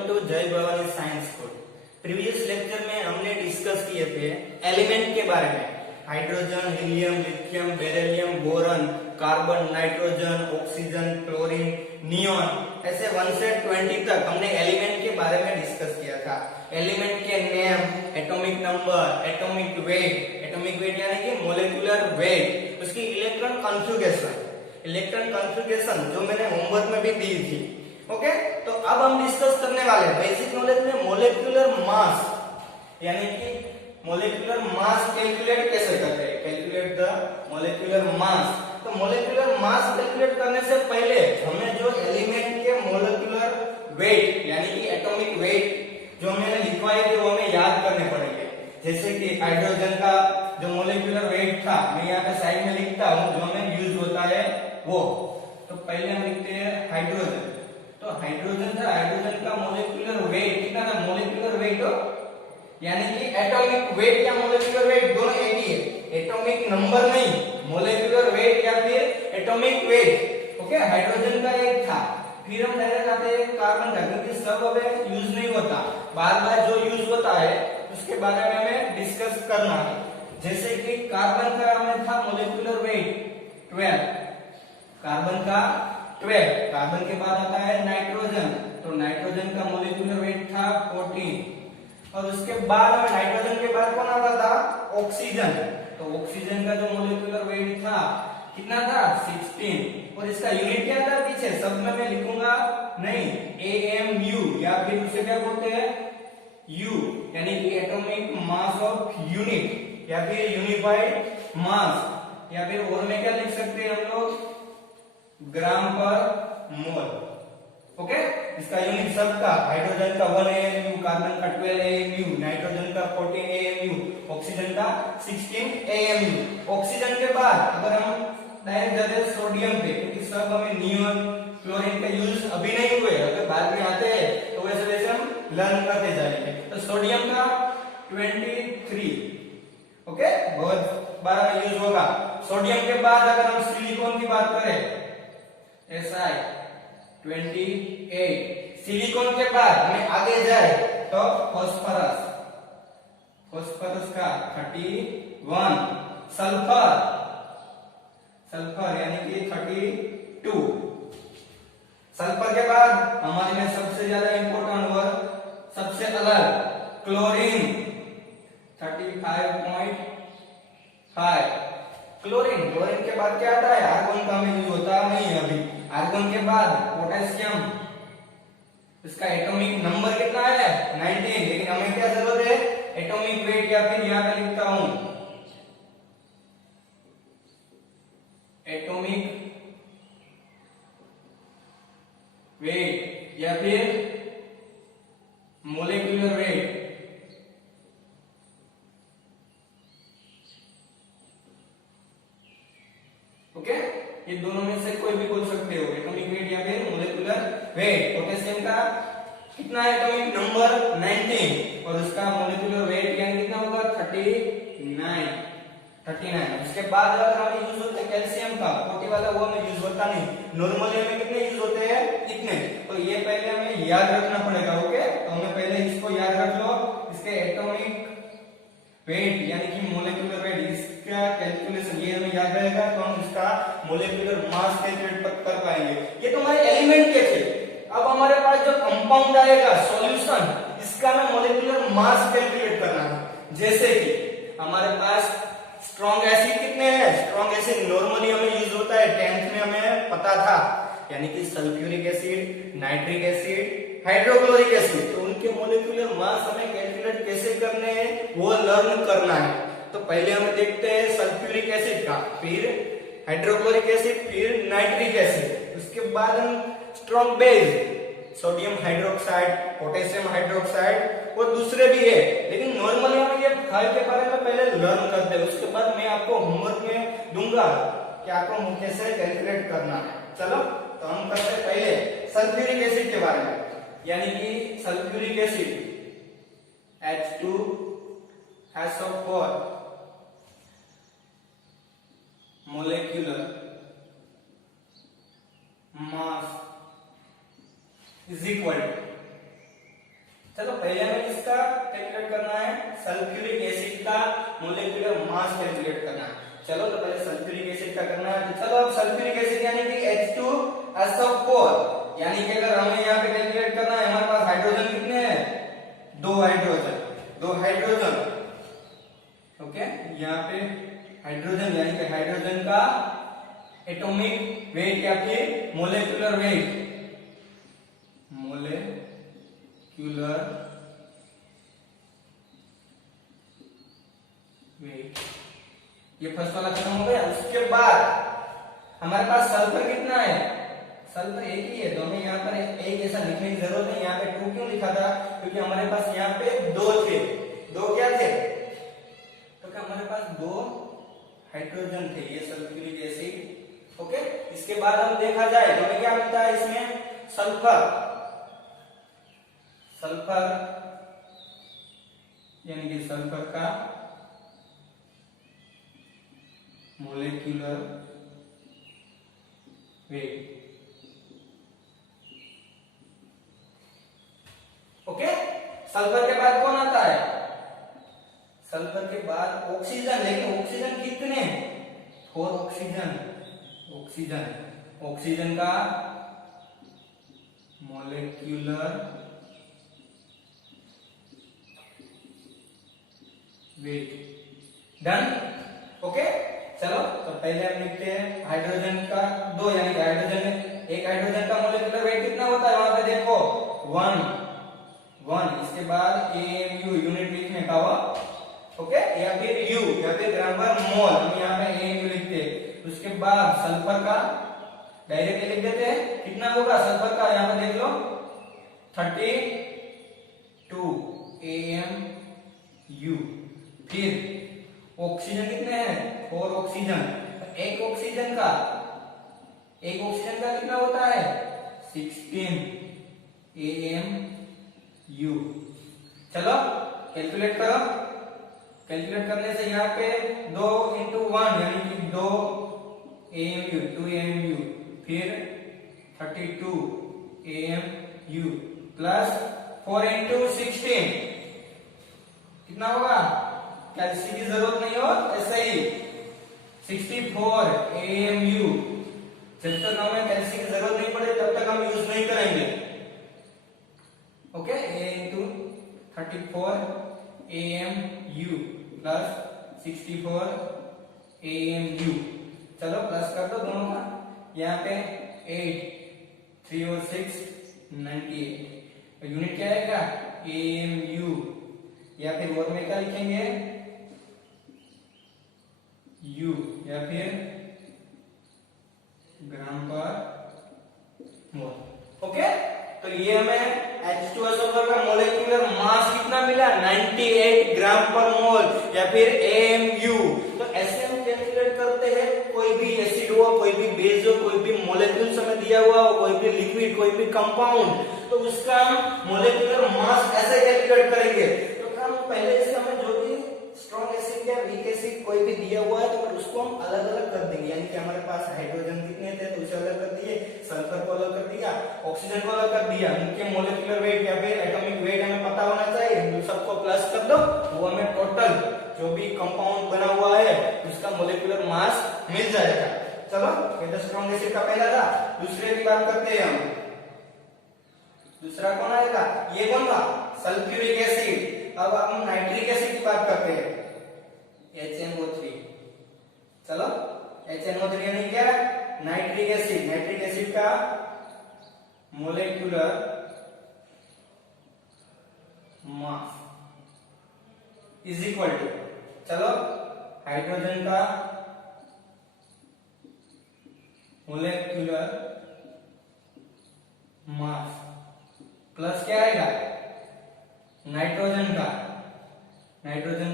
Welcome to जय Bhavani science school. Previous lecture में हमने डिस्कस किए थे एलिमेंट के बारे में। Hydrogen, helium, lithium, beryllium, boron, carbon, nitrogen, oxygen, chlorine, neon, ऐसे 1 से 20 तक हमने एलिमेंट के बारे में डिस्कस किया था। एलिमेंट के name, atomic number, atomic weight यानी कि मोलेकुलर वेट, उसकी इलेक्ट्रॉन कॉन्फ़िगरेशन जो मैंने होमवर्क में भी दी थी। ओके, तो अब हम डिस्कस करने वाले हैं बेसिक नॉलेज में मोलेकुलर मास, यानी कि मोलेकुलर मास कैलकुलेट कैसे करते हैं, कैलकुलेट द मोलेकुलर मास। तो मोलेकुलर मास कैलकुलेट करने से पहले हमें जो एलिमेंट के मोलेकुलर वेट यानी कि एटॉमिक वेट जो मैंने लिखवाए थे वो हमें याद करने पड़ेंगे। जैसे कि हाइड्रोजन का जो मोलेकुलर वेट था, मैं यहाँ पे साइड में लिखता हूँ, जो हमें यूज होता है वो। तो पहले हम लिखते हैं हाइड्रोजन। तो हाइड्रोजन था, हाइड्रोजन का मोलेकुलर वेट कितना था, मोलेकुलर वेट यानी कि एटॉमिक वेट या मोलेकुलर वेट दोनों एक ही है, एटॉमिक नंबर नहीं, मोलेकुलर वेट या फिर एटॉमिक वेट। ओके, हाइड्रोजन का एक था। फिर हम डायरेक्ट आते हैं कार्बन का, क्योंकि सब अब यूज नहीं होता, बार बार जो यूज होता है उसके बारे में हमें डिस्कस करना है। जैसे कि कार्बन का हमें था मोलेकुलर वेट 12, कार्बन का 12। कार्बन के बाद आता है नाइट्रोजन, तो नाइट्रोजन का मोलेकुलर वेट था 14। और उसके बाद हमें नाइट्रोजन के बाद कौन आता था, ऑक्सीजन। तो ऑक्सीजन का जो मोलेकुलर वेट था कितना था, 16। और इसका यूनिट क्या था, पीछे सब में मैं लिखूंगा नहीं, AMU, या फिर उसे क्या बोलते हैं, U, यानी कि एटॉमिक मास ऑफ यूनिट, या फिर यूनिफाइड मास, या फिर और में क्या लिख सकते हैं हम लोग, ग्राम पर मोल। ओके, इसका यूनिट सबका, हाइड्रोजन का 1 AMU, कार्बन का 12 AMU, नाइट्रोजन का 14 AMU, ऑक्सीजन का 16 AMU। ऑक्सीजन के बाद अगर हम डायरेक्ट जाते हैं सोडियम पे, क्योंकि सब हमें नियॉन, क्लोरीन का यूज अभी नहीं हुए, अगर बाद में आते हैं तो वैसे वैसे हम लर्न करते जाएंगे। तो सोडियम का 23, ओके, बहुत बार यूज होगा। सोडियम के बाद अगर हम सिलिकॉन की बात करें, Si 28। सिलिकॉन के बाद हमें आगे जाए तो फास्फोरस, फास्फोरस का 31। सल्फर यानी कि 32। सल्फर के बाद हमारे में सबसे ज्यादा इंपॉर्टेंट वर्ड, सबसे अलग, क्लोरीन 35.5। क्लोरीन के बाद क्या आता है, आर्गन का हमें यूज होता नहीं अभी। आर्गन के बाद पोटेशियम, इसका एटॉमिक नंबर कितना है, 19। लेकिन हमें क्या जरूरत है, एटॉमिक वेट, या फिर यहां पे लिखता हूं एटॉमिक वेट या फिर मोलेकुलर वेट। ओके, ये दोनों में से कोई भी बोल सकते हो, एटॉमिक वेट या फिर मोलेकुलर वेट। पोटेशियम का कितना है, एटॉमिक नंबर 19, और उसका मोलेकुलर वेट यानी कितना होगा, 39। उसके बाद अगर हमें यूज होता है कैल्शियम का 40 वाला, वो हमें यूज होता नहीं, नॉर्मली हमें कितने यूज होते हैं, इतने। तो ये पहले हमें याद रखना पड़ेगा। ओके, तो हमें पहले इसको याद रख लो, इसके एटॉमिक वेट यानी कि मोलेकुलर वेट, इसका कैलकुलेशन ये हमें याद रहेगा, तो हम इसका मोलेकुलर मास कैलकुलेट कर पाएंगे। ये तो हमारे एलिमेंट के थे। अब हमारे पास जो कंपाउंड आएगा, सॉल्यूशन, इसका हमें मोलेकुलर मास कैलकुलेट करना है। जैसे कि हमारे पास स्ट्रॉन्ग एसिड कितने हैं, स्ट्रॉन्ग एसिड नॉर्मली हमें यूज होता है, 10th में हमें पता था, यानी कि sulphuric acid, nitric acid, hydrochloric acid. तो उनके मोलेकुलर मास हमें कैलकुलेट कैसे करने हैं वो लर्न करना है। तो पहले हम देखते हैं सल्फ्यूरिक एसिड का, फिर हाइड्रोक्लोरिक एसिड, फिर नाइट्रिक एसिड। उसके बाद हम strong base, sodium hydroxide, potassium hydroxide, वो दूसरे भी है, लेकिन नॉर्मली हम ये 5 के बारे में पहले लर्न करते हैं। उसके बाद मैं आपको होमवर्क में दूंगा कि आपको कैसे कैलकुलेट करना है। चलो, तो हम करते हैं पहले सल्फ्यूरिक एसिड के बारे में, यानी कि sulphuric acid H2SO4 molecular mass is equal to चलो पहले हमें किसका कैलकुलेट करना है, सल्फ्यूरिक एसिड का मोलेक्युलर मास कैलकुलेट करना है। चलो तो पहले सल्फ्यूरिक एसिड का करना है। तो चलो अब सल्फ्यूरिक एसिड यानी कि H2SO4 यानी कि अगर हमें यहाँ पे कैलकुलेट करना है, हमारे पास हाइड्रोजन कितने हैं, दो हाइड्रोजन। ओके, यहाँ पे हाइड्रोजन यानी कि हाइड्रोजन का एटॉमिक वेट या फिर मोलेक्युलर वेट, ये फर्स्ट वाला खत्म हो गया। उसके बाद हमारे पास सल्फर कितना है, सल्फर एक ही है, तो हमें यहाँ पर एक ऐसा लिखने की जरूरत नहीं। यहाँ पे 2 क्यों लिखा था, क्योंकि हमारे पास यहाँ पे 2 थे। 2 क्या थे, तो क्या हमारे पास 2 हाइड्रोजन थे, ये सल्फ्यूरिक एसिड। ओके, इसके बाद हम देखा जाए तो हमें क्या मिलता है इसमें, सल्फर यानी कि सल्फर का मोलेक्युलर वेट। ओके, सल्फर के बाद कौन आता है, सल्फर के बाद ऑक्सीजन। लेकिन ऑक्सीजन कितने, 4 ऑक्सीजन का मोलेक्युलर वेट। डन। ओके, चलो तो पहले हम लिखते हैं हाइड्रोजन का 2 यानी कि एक हाइड्रोजन का मोलेक्युलर वेट कितना होता है, वहां पे देखो 1। इसके बाद AMU यूनिट लिखने का हुआ। ओके, या फिर U या फिर ग्राम पर मोल, हम यहाँ पे AMU लिखते हैं। उसके बाद सल्फर का डायरेक्ट लिख देते हैं, कितना होगा सल्फर का, यहाँ पे देख लो 32 AMU। फिर ऑक्सीजन कितने हैं, 4 ऑक्सीजन। एक ऑक्सीजन का कितना होता है, 16 AMU। चलो कैलकुलेट करो। कैलकुलेट करने से यहाँ पे 2 × 1 यानी कि 2 AMU 2 AMU, फिर 32 AMU प्लस 4 × 16 कितना होगा, कैल्सी की जरूरत नहीं हो, ऐसे ही 64 AMU। जब तक हमें कैल्सी की जरूरत नहीं पड़े तब तक हम यूज नहीं करेंगे। Okay, A × 34 AMU plus 64 AMU। चलो प्लस कर दो दोनों का, यहाँ पे 8 3 और 6 98। यूनिट क्या आएगा, AMU, या फिर वर्ड में क्या लिखेंगे, U, या फिर ग्राम पर मोल। ओके, तो ये हमें H2SO4 का मोलेक्युलर मास कितना मिला, 98 ग्राम पर मोल या फिर AMU। तो ऐसे हम कैलकुलेट करते हैं, कोई भी एसिड हो, कोई भी बेस हो, कोई भी मोलेक्यूल्स हमें दिया हुआ हो, कोई भी लिक्विड, कोई भी कंपाउंड, तो उसका मोलेक्युलर मास ऐसे कैलकुलेट करेंगे। तो हम पहले से हमें जो भी स्ट्रॉन्ग एसिड या वीक एसिड कोई भी दिया हुआ है तो उसको हम अलग अलग कर देंगे। यानी कि हमारे पास हाइड्रोजन कितने थे तो उसे अलग कर दिए, सल्फर को अलग कर दिया, ऑक्सीजन को अलग कर दिया। उनके मोलेक्युलर वेट या फिर एटॉमिक वेट हमें पता होना चाहिए, सबको प्लस कर दो, वो हमें टोटल जो भी कंपाउंड बना हुआ है उसका मोलेक्युलर मास मिल जाएगा। चलो ये तो स्ट्रॉन्ग एसिड का पहला था। दूसरे की बात करते हैं हम, दूसरा कौन आएगा, ये कौन था, सल्फ्यूरिक एसिड। अब हम नाइट्रिक एसिड की बात करते हैं, HNO3। चलो HNO3 यानी क्या, नाइट्रिक एसिड। नाइट्रिक एसिड का molecular mass is equal to, चलो हाइड्रोजन का मोलेक्युलर मास प्लस क्या आएगा, नाइट्रोजन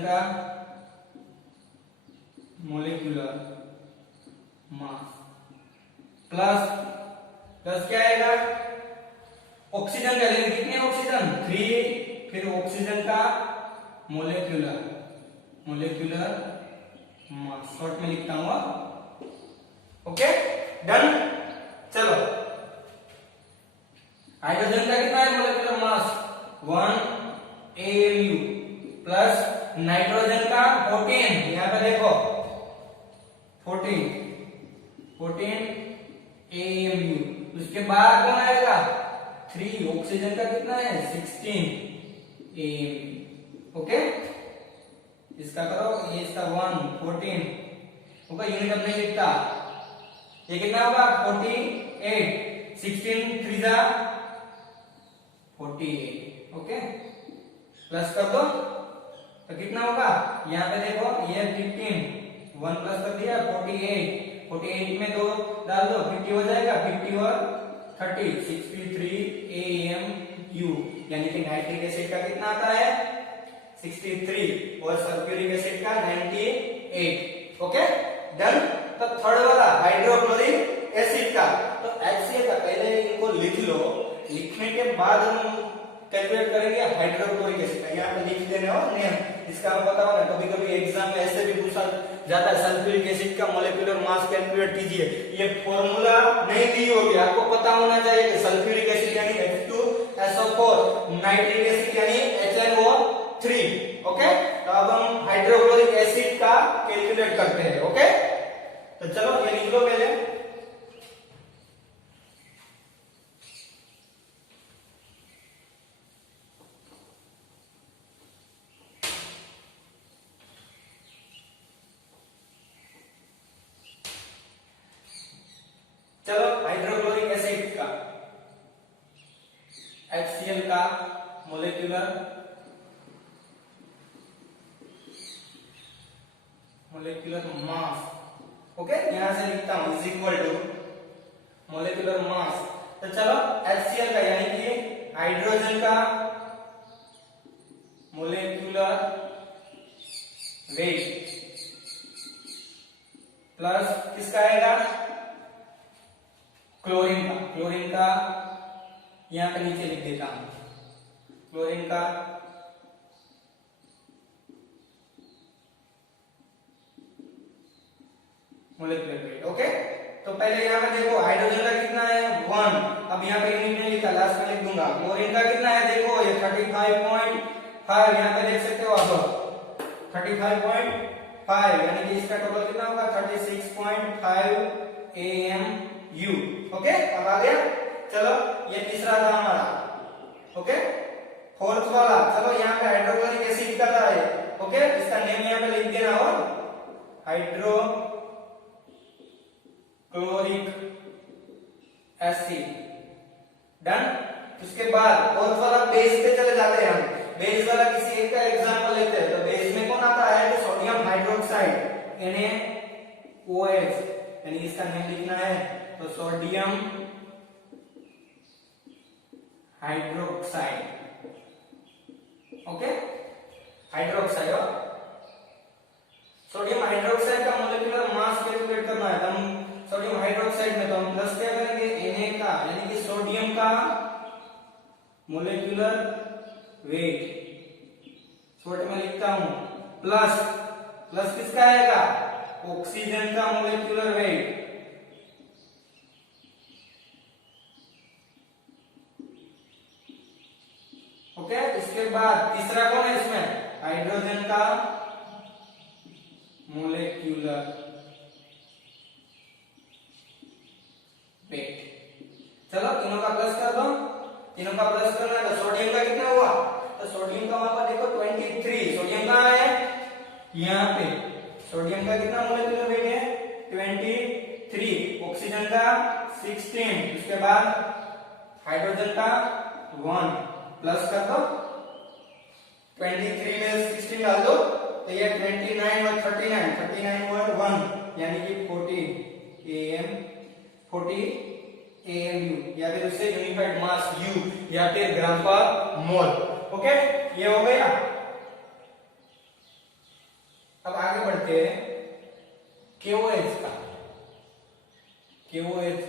का मोलेक्युलर मास प्लस क्या आएगा, ऑक्सीजन का, लेकिन कितने ऑक्सीजन, 3, फिर ऑक्सीजन का मोलेक्युलर मास, शॉर्ट में लिखता हूं। Okay done. चलो हाइड्रोजन का कितना है मोलेक्युलर मास, 1 AMU प्लस नाइट्रोजन का 14, यहाँ पे देखो 14 AMU, उसके बाद कौन आएगा 3, ऑक्सीजन का कितना है 16 AMU। ओके, इसका करो, ये इसका 1 14 होगा, यूनिट अपने लिखता, ये कितना होगा 48, 16 3 जा 48। ओके, प्लस कर दो तो कितना होगा, यहाँ पे देखो ये 15, 1 प्लस कर दिया 48 में 2 डाल दो 50 हो जाएगा, 50 और 30 63 AMU, यानी कि नाइट्रिक एसिड का कितना आता है 63 और सल्फ्यूरिक एसिड का 98। Okay done. तो थर्ड वाला हाइड्रोक्लोरिक एसिड का, तो HCl का पहले इनको लिख लो, लिखने के बाद हम कैलकुलेट करेंगे हाइड्रोक्लोरिक एसिड का, यहाँ पे लिख देना हो नेम, इसका हम पता होगा, कभी कभी एग्जाम में ऐसे भी पूछा जाता है सल्फ्यूरिक एसिड का मोलेक्युलर मास कैलकुलेट कीजिए, ये फॉर्मूला नहीं दी होगी, आपको पता होना चाहिए कि सल्फ्यूरिक एसिड यानी H2SO4, नाइट्रिक एसिड यानी HNO3। ओके, तो अब हम हाइड्रोक्लोरिक एसिड का कैलकुलेट करते हैं। ओके, तो चलो ये लिख लो पहले, चलो हाइड्रोक्लोरिक एसिड का HCl का मोलेक्युलर मास। ओके, यहां से लिखता हूं इज इक्वल टू मोलेक्युलर मास। तो चलो HCl का यानी कि हाइड्रोजन का मोलेक्युलर वेट प्लस किसका आएगा क्लोरीन का यहां पे नीचे लिख देता हूं, क्लोरीन का मोलेक्युलर वेट। ओके, तो पहले यहां पे देखो हाइड्रोजन का कितना है 1, अब यहां पे यूनिट में लिखा, लास्ट में लिख दूंगा। क्लोरीन का कितना है देखो ये 35.5, यहां पे देख सकते हो आप 35.5, यानी कि इसका टोटल कितना होगा 36.5 AMU। ओके, अब आ गया। चलो ये तीसरा था हमारा। ओके, फोर्थ वाला, चलो यहाँ पे हाइड्रोक्लोरिक एसिड का था ये। ओके, इसका नेम यहाँ पे लिख देना हो, हाइड्रोक्लोरिक एसिड। डन। उसके बाद फोर्थ वाला बेस पे चले जाते हैं हम, बेस वाला किसी एक का एग्जांपल लेते हैं। तो बेस में कौन आता है तो सोडियम हाइड्रोक्साइड NaOH, यानी इसका नेम लिखना है तो सोडियम हाइड्रोक्साइड। ओके, हाइड्रोक्साइड हो, सोडियम हाइड्रोक्साइड का मोलेक्युलर मास कैलकुलेट करना है। हम सोडियम हाइड्रोक्साइड में तो हम प्लस क्या करेंगे Na का, यानी कि सोडियम का मोलेक्युलर वेट, शॉर्ट में लिखता हूं प्लस किसका आएगा ऑक्सीजन का मोलेक्युलर वेट। ओके, इसके बाद तीसरा कौन है इसमें हाइड्रोजन का मोलेक्युलर वेट। चलो तीनों का प्लस कर दो, तीनों का प्लस करना है तो सोडियम का कितना हुआ तो सोडियम का वहां पर देखो 23, सोडियम कहां है यहां पे, सोडियम का कितना मोलेक्युलर वेट है 23, ऑक्सीजन का 16, उसके बाद हाइड्रोजन का 1, प्लस कर दो 23 में 16 डाल दो तो ये 29 और 39 और 1 यानी कि 40 AMU, या फिर उससे यूनिफाइड मास U या फिर ग्राम पर मोल। ओके, ये हो गया। अब आगे बढ़ते हैं KOH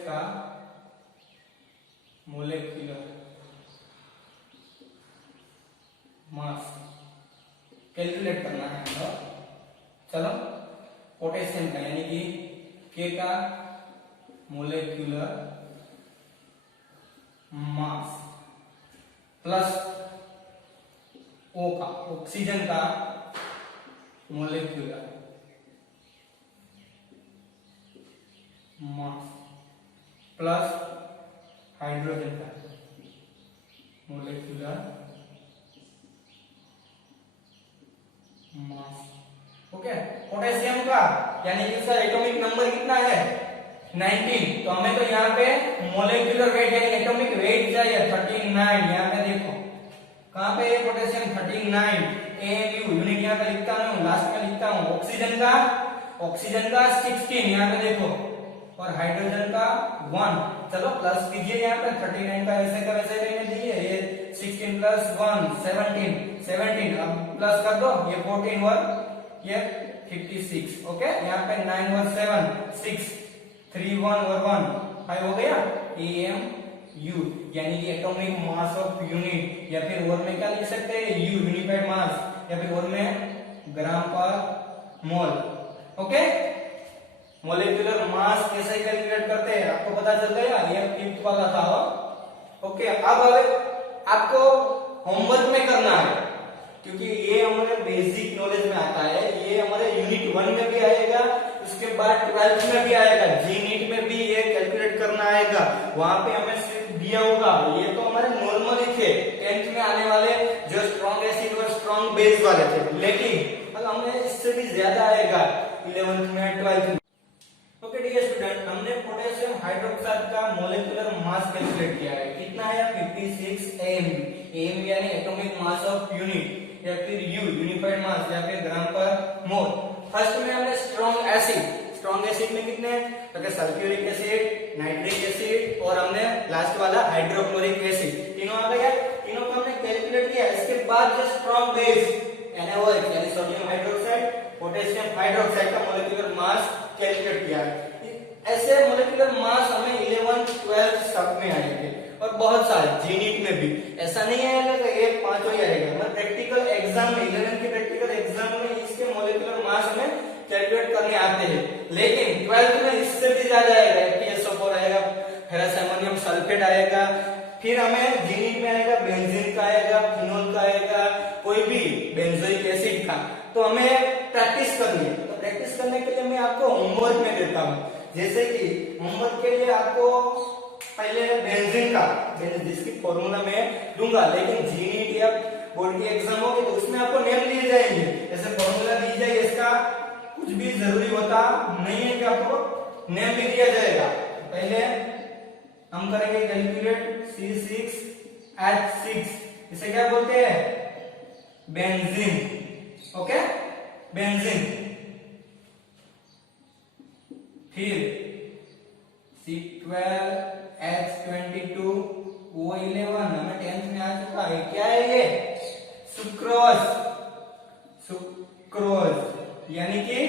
का मोलेक्युलर मास कैलकुलेट करना है हमको। चलो पोटेशियम का यानी कि K का मोलेक्युलर मास प्लस O का, ऑक्सीजन का मोलेक्युलर मास प्लस हाइड्रोजन का मोलेक्युलर मास। ओके, पोटेशियम का यानी कि इसका एटॉमिक नंबर कितना है 19, तो हमें तो यहाँ पे मोलेक्युलर वेट यानी एटॉमिक वेट चाहिए 39। यहाँ पे देखो कहाँ पे है पोटेशियम 39, AMU यूनिट यहाँ पे लिखता हूँ, लास्ट में लिखता हूँ। ऑक्सीजन का 16 यहाँ पे देखो, और हाइड्रोजन का 1। चलो प्लस कीजिए, यहाँ पे 39 का ऐसे का वैसे रहने दीजिए, ये 16 प्लस 1 17, अब प्लस कर दो, ये 14 और ये 56। ओके, यहाँ पे 9 और 7 6 3 1 और 1 5 हो गया। AMU यानी कि एटॉमिक मास ऑफ यूनिट, या फिर और में क्या लिख सकते हैं U यूनिफाइड मास, या फिर और में ग्राम पर मोल। ओके, मोलेक्युलर मास कैसे कैलकुलेट करते हैं आपको पता चल गया, ये 5th वाला था। ओके, अब आपको होमवर्क में करना है, क्योंकि ये हमारे बेसिक नॉलेज में आता है, ये हमारे यूनिट 1 में भी आएगा, उसके बाद 12th में भी आएगा, जी नीट में भी ये कैलकुलेट करना आएगा। वहां पे हमें सिर्फ दिया होगा, ये तो हमारे नॉर्मल ही थे 10th में आने वाले, जो स्ट्रॉन्ग एसिड और स्ट्रॉन्ग बेस वाले थे, लेकिन अब हमें इससे भी ज्यादा आएगा 11th में 12th में। ओके डियर स्टूडेंट, हमने पोटेशियम हाइड्रोक्साइड का मोलेकुलर मास कैलकुलेट किया है, कितना है 56 AMU यानी एटॉमिक मास ऑफ यूनिट, या फिर U यूनिफाइड मास, या फिर ग्राम पर मोल। फर्स्ट में हमने स्ट्रॉन्ग एसिड में कितने, तो सल्फ्यूरिक एसिड, नाइट्रिक एसिड, और हमने लास्ट वाला हाइड्रोक्लोरिक एसिड, तीनों आ गया, तीनों को हमने कैलकुलेट किया। इसके बाद जो स्ट्रॉन्ग बेस NaOH यानी सोडियम हाइड्रोक्साइड, पोटेशियम हाइड्रोक्साइड का मोलेकुलर मास कैलकुलेट किया है। ऐसे मोलेकुलर मास हमें 11th 12th सब में आएंगे, और बहुत सारे जीनीट में भी। ऐसा नहीं आएगा कि एक 5 ही आएगा, मतलब प्रैक्टिकल एग्जाम में 11th के प्रैक्टिकल एग्जाम में इसके मोलेकुलर मास हमें कैलकुलेट करने आते हैं। लेकिन 12th में इससे भी ज्यादा आएगा, FeSO4 आएगा, फेरस अमोनियम सल्फेट आएगा, फिर हमें जीनीट में आएगा बेंजीन का आएगा, फिनोल का आएगा, कोई भी बेंजोइक एसिड का। तो हमें प्रैक्टिस करनी है, तो प्रैक्टिस करने के लिए मैं आपको होमवर्क में देता हूँ। जैसे कि होमवर्क के लिए आपको पहले बेंजीन का, जिसकी फॉर्मूला मैं दूंगा, लेकिन जीनीट या बोर्ड की एग्जाम होगी तो उसमें आपको नेम दिए जाएंगे, जैसे फॉर्मूला दी जाए, इसका कुछ भी जरूरी होता नहीं है कि आपको नेम भी दिया जाएगा। पहले हम करेंगे कैलकुलेट C6H6, इसे क्या बोलते हैं बेंजीन। Okay, benzene. फिर C12H22O11 हमें 10th में आ चुका है, क्या है ये सुक्रोज यानी कि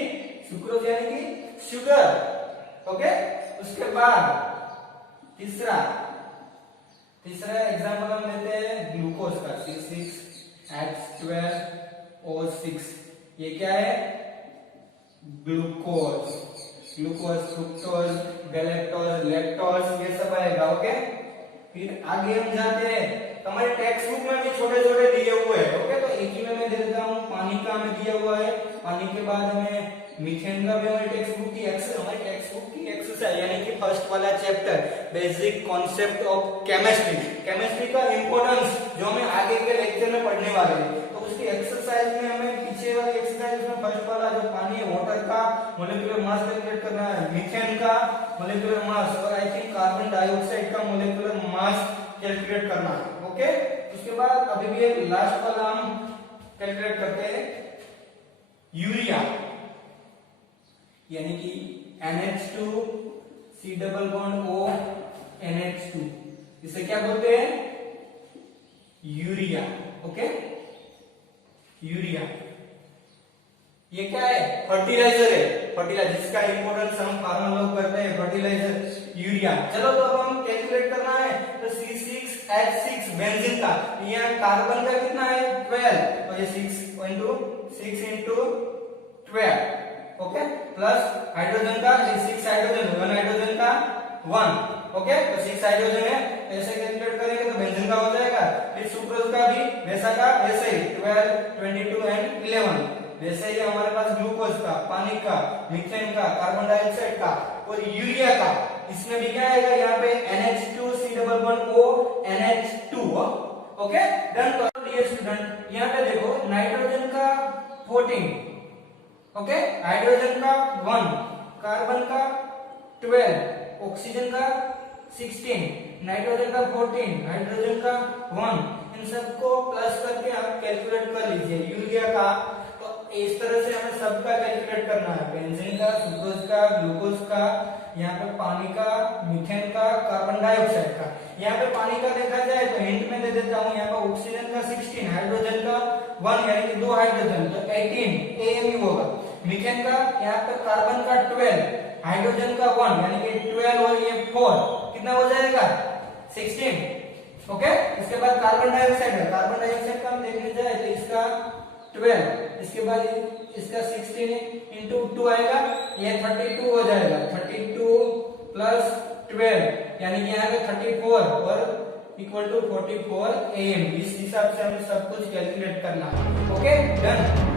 शुगर। ओके, उसके बाद तीसरा एग्जांपल हम लेते हैं ग्लूकोज का, C6H12O6, ये क्या है ग्लूकोज, फ्रुक्टोज, गैलेक्टोज, लैक्टोज, ये सब आएगा। ओके, फिर आगे हम जाते हैं, हमारे टेक्स्ट बुक में भी छोटे छोटे दिए हुए हैं। ओके, तो एक ही में मैं दे देता हूँ, पानी का हमें दिया हुआ है, पानी के बाद हमें मीथेन का भी हमारी टेक्स्ट बुक की एक्सरसाइज यानी कि फर्स्ट वाला chapter basic concept of chemistry का इंपॉर्टेंस जो हमें आगे के लेक्चर में पढ़ने वाले हैं, तो उसकी एक्सरसाइज में हमें पीछे वाली एक्सरसाइज में फर्स्ट वाला जो पानी है वाटर का मोलेकुलर मास कैलकुलेट करना है, मीथेन का मोलेकुलर मास, और आई थिंक कार्बन डाइऑक्साइड का मोलेकुलर मास कैलकुलेट करना है। ओके, उसके बाद अभी भी एक लास्ट वाला हम कैलकुलेट करते हैं यूरिया, यानी कि NH2 C double bond O NH2, इसे क्या बोलते हैं यूरिया। ओके, यूरिया ये क्या है फर्टिलाइजर है, जिसका इंपॉर्टेंस हम फार्मर लोग करते हैं, फर्टिलाइजर यूरिया। चलो तो अब हम कैलकुलेट करना है, तो C6H6 बेंजीन का, यहाँ कार्बन का कितना है 12, तो ये 6 into 12। ओके, प्लस हाइड्रोजन का 6 हाइड्रोजन, 1 हाइड्रोजन का 1। ओके, तो 6 हाइड्रोजन है ऐसे कैलकुलेट करेंगे तो बेंजीन का हो जाएगा, फिर सुक्रोज का भी वैसा का वैसे ही 12, 22 एंड 11। वैसे ही हमारे पास ग्लूकोज का, पानी का, मीथेन का, कार्बन डाइऑक्साइड का और यूरिया का। इसमें भी क्या आएगा यहाँ पे NH2 C11O NH2। Okay done करो डियर स्टूडेंट। यहाँ पे देखो नाइट्रोजन का 14, ओके, हाइड्रोजन का 1, कार्बन का 12, ऑक्सीजन का 16, नाइट्रोजन का 14, हाइड्रोजन का 1। इन सबको प्लस करके आप कैलकुलेट कर लीजिए। यूरिया का तो इस तरह से हमें सबका कैलकुलेट करना है, बेंजीन का, सुक्रोज का, ग्लूकोज का, यहाँ पे पानी का, मीथेन का, कार्बन डाइऑक्साइड का। यहाँ पे पानी का देखा जाए तो हिंट में दे देता हूँ, यहाँ पे ऑक्सीजन का 16, हाइड्रोजन का 1 यानी कि 2 हाइड्रोजन तो 18 AMU होगा। मीथेन का यहाँ पे कार्बन का 12, हाइड्रोजन का 1 यानी कि 12 और ये 4 कितना हो जाएगा 16। ओके इसके बाद कार्बन डाइऑक्साइड है, कार्बन डाइऑक्साइड का हम देखने जाए तो इसका 12, इसके बाद इसका 16 इंटू 2 आएगा, ये 32 हो जाएगा। 32 प्लस 12 यानी कि यहाँ पे 34 और इक्वल टू 44 AM। इस हिसाब से हमें सब कुछ कैलकुलेट करना है। Okay done.